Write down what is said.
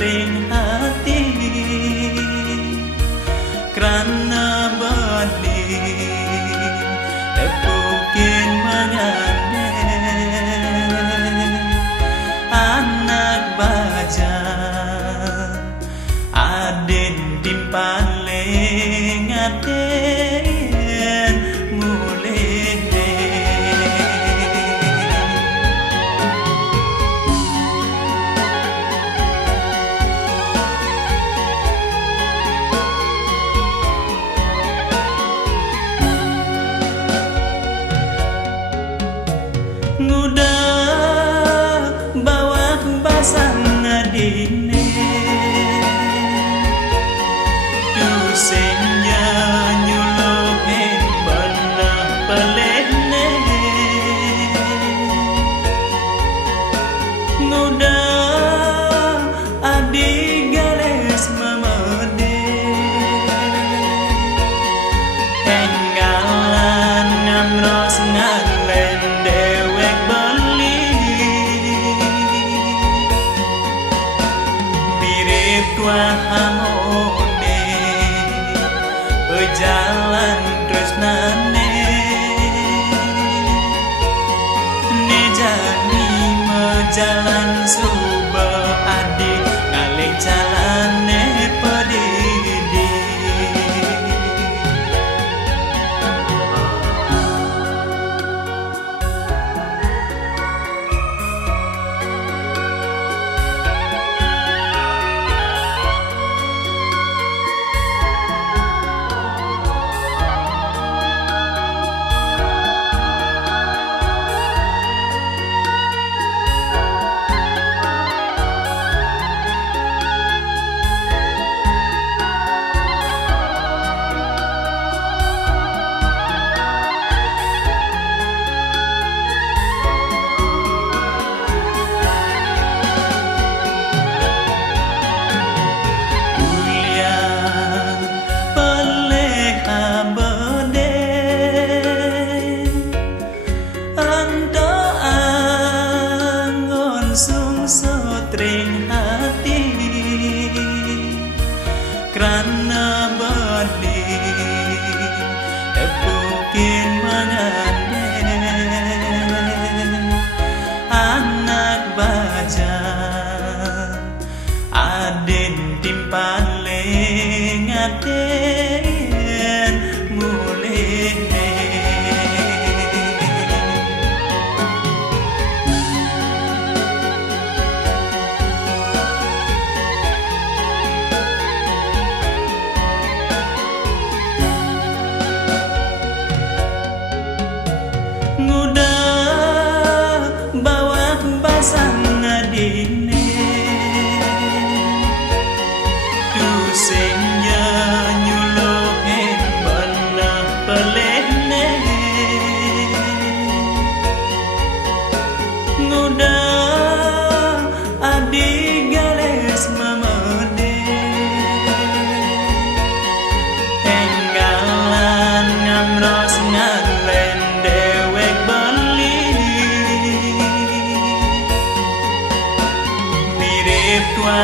sutring hati karena bening tepukin mengandeng anak baja aden timpaling aden mulai ngudah bawa basang adine dusenya nyuluhin belah pelene ngudah adik garis mamade enggalan ngamros ngalen dewek beli mirip tua hamone berjalan terus nane nejani mejalan suba adik ngalik jalane pedidi sutring hati karena bening tepukin mengandeng anak baja aden timpaling aden mulai ngudah bawa basang adine dusenya nyuluhin belah pelene ngudah adik garis mamade enggalan ngamros ngalen dewek beli mirip tua